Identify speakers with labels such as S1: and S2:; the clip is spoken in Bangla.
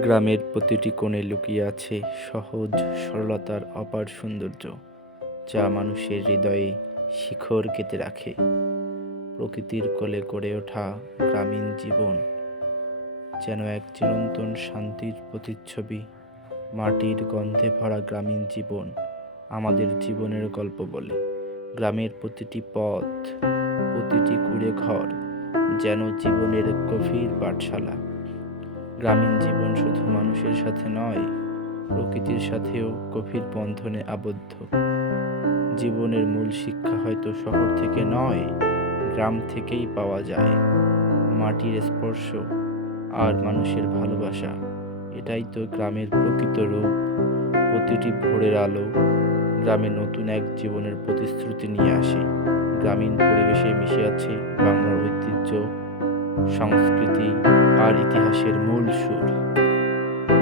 S1: গ্রামের প্রতিটি কোণে লুকিয়ে আছে সহজ সরলতার অপার সৌন্দর্য, যা মানুষের হৃদয়ে শিখর কেটে রাখে। প্রকৃতির কোলে গড়ে ওঠা গ্রামীণ জীবন যেন এক চিরন্তন শান্তির প্রতিচ্ছবি, মাটির গন্ধে ভরা গ্রামীণ জীবন আমাদের জীবনের গল্প বলে। গ্রামের প্রতিটি পথ, প্রতিটি কুড়ে ঘর যেন জীবনের গভীর পাঠশালা। গ্রামীণ জীবন শুধু মানুষের সাথে নয়, প্রকৃতির সাথেও গভীর বন্ধনে আবদ্ধ। জীবনের মূল শিক্ষা হয়তো শহর থেকে নয়, গ্রাম থেকেই পাওয়া যায়। মাটির স্পর্শ আর মানুষের ভালোবাসা, এটাই তো গ্রামের প্রকৃত রূপ। প্রতিটি ভোরের আলো গ্রামে নতুন এক জীবনের প্রতিশ্রুতি নিয়ে আসে। গ্রামীণ পরিবেশে মিশে আছে বাংলার সংস্কৃতি আর ইতিহাসের মূল সুর।